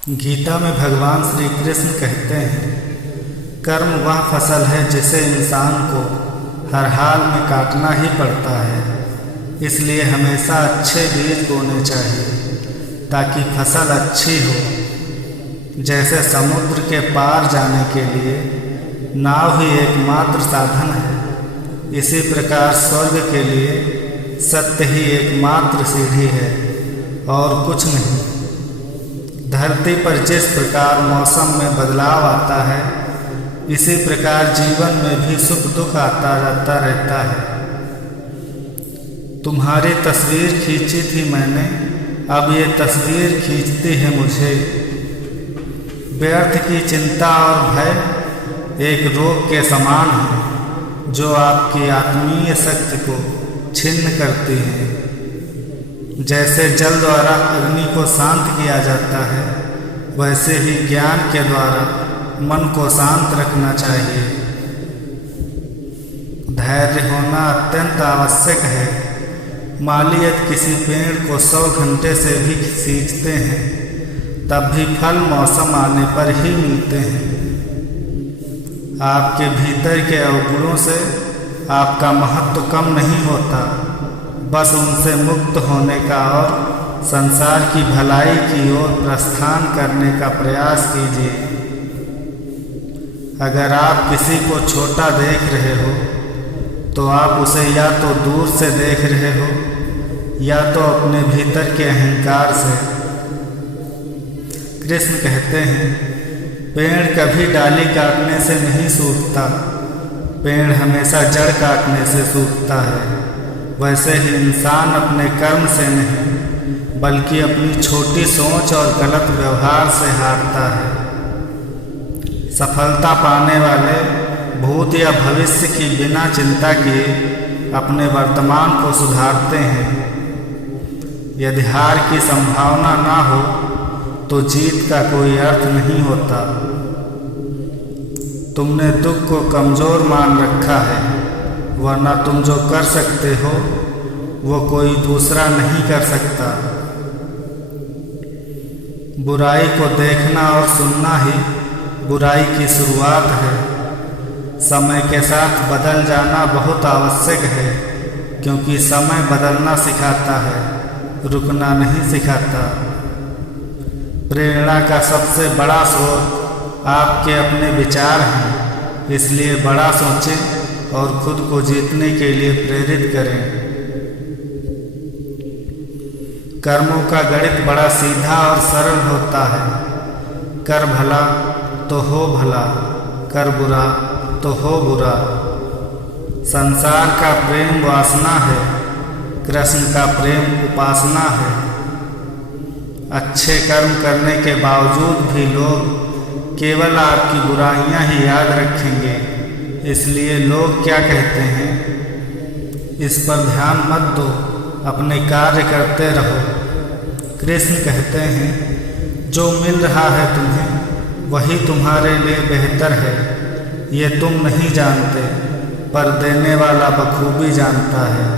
गीता में भगवान श्री कृष्ण कहते हैं, कर्म वह फसल है जिसे इंसान को हर हाल में काटना ही पड़ता है। इसलिए हमेशा अच्छे बीज बोने चाहिए ताकि फसल अच्छी हो। जैसे समुद्र के पार जाने के लिए नाव ही एकमात्र साधन है, इसी प्रकार स्वर्ग के लिए सत्य ही एकमात्र सीढ़ी है और कुछ नहीं। धरती पर जिस प्रकार मौसम में बदलाव आता है, इसी प्रकार जीवन में भी सुख दुख आता जाता रहता है। तुम्हारी तस्वीर खींची थी मैंने, अब ये तस्वीर खींचती है मुझे। व्यर्थ की चिंता और भय एक रोग के समान है जो आपकी आत्मीय शक्ति को छिन्न करती है। जैसे जल द्वारा अग्नि को शांत किया जाता है, वैसे ही ज्ञान के द्वारा मन को शांत रखना चाहिए। धैर्य होना अत्यंत आवश्यक है। माली यदि किसी पेड़ को 100 घंटे से भी सींचते हैं, तब भी फल मौसम आने पर ही मिलते हैं। आपके भीतर के अवगुणों से आपका महत्व कम नहीं होता, बस उनसे मुक्त होने का और संसार की भलाई की ओर प्रस्थान करने का प्रयास कीजिए। अगर आप किसी को छोटा देख रहे हो, तो आप उसे या तो दूर से देख रहे हो या तो अपने भीतर के अहंकार से। कृष्ण कहते हैं, पेड़ कभी डाली काटने से नहीं सूखता, पेड़ हमेशा जड़ काटने से सूखता है। वैसे ही इंसान अपने कर्म से नहीं, बल्कि अपनी छोटी सोच और गलत व्यवहार से हारता है। सफलता पाने वाले भूत या भविष्य की बिना चिंता किए अपने वर्तमान को सुधारते हैं। यदि हार की संभावना ना हो तो जीत का कोई अर्थ नहीं होता। तुमने दुख को कमजोर मान रखा है, वरना तुम जो कर सकते हो वो कोई दूसरा नहीं कर सकता। बुराई को देखना और सुनना ही बुराई की शुरुआत है। समय के साथ बदल जाना बहुत आवश्यक है, क्योंकि समय बदलना सिखाता है, रुकना नहीं सिखाता। प्रेरणा का सबसे बड़ा स्रोत आपके अपने विचार हैं, इसलिए बड़ा सोचें और खुद को जीतने के लिए प्रेरित करें। कर्मों का गणित बड़ा सीधा और सरल होता है। कर भला तो हो भला, कर बुरा तो हो बुरा। संसार का प्रेम वासना है, कृष्ण का प्रेम उपासना है। अच्छे कर्म करने के बावजूद भी लोग केवल आपकी बुराइयां ही याद रखेंगे। इसलिए लोग क्या कहते हैं, इस पर ध्यान मत दो, अपने कार्य करते रहो। कृष्ण कहते हैं, जो मिल रहा है तुम्हें वही तुम्हारे लिए बेहतर है। ये तुम नहीं जानते, पर देने वाला बखूबी जानता है।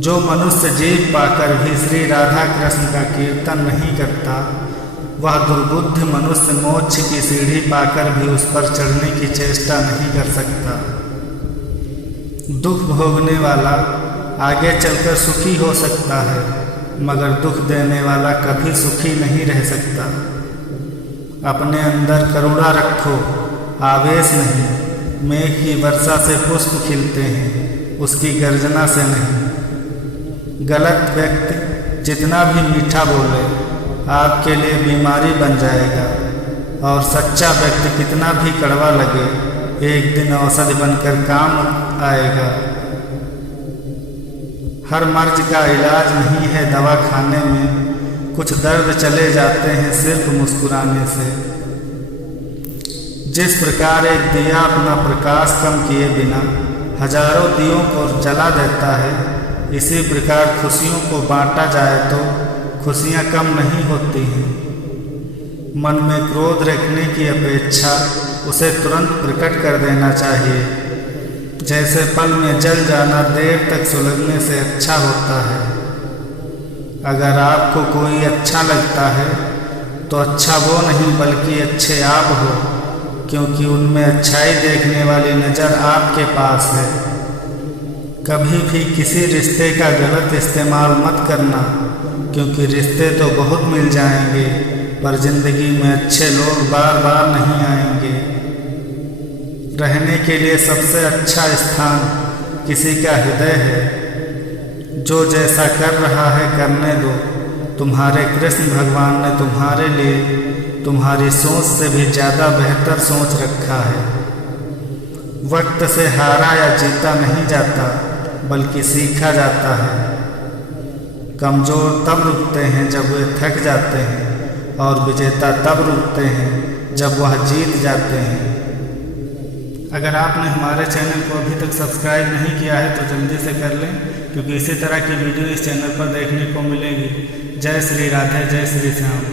जो मनुष्य जीव पाकर भी श्री राधा कृष्ण का कीर्तन नहीं करता, वह दुर्बुद्ध मनुष्य मोक्ष की सीढ़ी पाकर भी उस पर चढ़ने की चेष्टा नहीं कर सकता। दुख भोगने वाला आगे चलकर सुखी हो सकता है, मगर दुख देने वाला कभी सुखी नहीं रह सकता। अपने अंदर करुणा रखो, आवेश नहीं। मेघ की वर्षा से पुष्प खिलते हैं, उसकी गर्जना से नहीं। गलत व्यक्ति जितना भी मीठा बोले, आपके लिए बीमारी बन जाएगा, और सच्चा व्यक्ति कितना भी कड़वा लगे, एक दिन औषधि बनकर काम आएगा। हर मर्ज का इलाज नहीं है दवा खाने में, कुछ दर्द चले जाते हैं सिर्फ मुस्कुराने से। जिस प्रकार एक दिया अपना प्रकाश कम किए बिना हजारों दियों को जला देता है, इसी प्रकार खुशियों को बांटा जाए तो खुशियाँ कम नहीं होती हैं। मन में क्रोध रखने की अपेक्षा उसे तुरंत प्रकट कर देना चाहिए। जैसे पल में जल जाना देर तक सुलगने से अच्छा होता है। अगर आपको कोई अच्छा लगता है तो अच्छा वो नहीं बल्कि अच्छे आप हो, क्योंकि उनमें अच्छाई देखने वाली नज़र आपके पास है। कभी भी किसी रिश्ते का गलत इस्तेमाल मत करना, क्योंकि रिश्ते तो बहुत मिल जाएंगे पर ज़िंदगी में अच्छे लोग बार बार नहीं आएंगे। रहने के लिए सबसे अच्छा स्थान किसी का हृदय है। जो जैसा कर रहा है करने दो। तुम्हारे कृष्ण भगवान ने तुम्हारे लिए तुम्हारी सोच से भी ज़्यादा बेहतर सोच रखा है। वक्त से हारा या जीता नहीं जाता, बल्कि सीखा जाता है। कमज़ोर तब रुकते हैं जब वे थक जाते हैं, और विजेता तब रुकते हैं जब वह जीत जाते हैं। अगर आपने हमारे चैनल को अभी तक सब्सक्राइब नहीं किया है तो जल्दी से कर लें, क्योंकि इसी तरह की वीडियो इस चैनल पर देखने को मिलेगी। जय श्री राधे, जय श्री श्याम।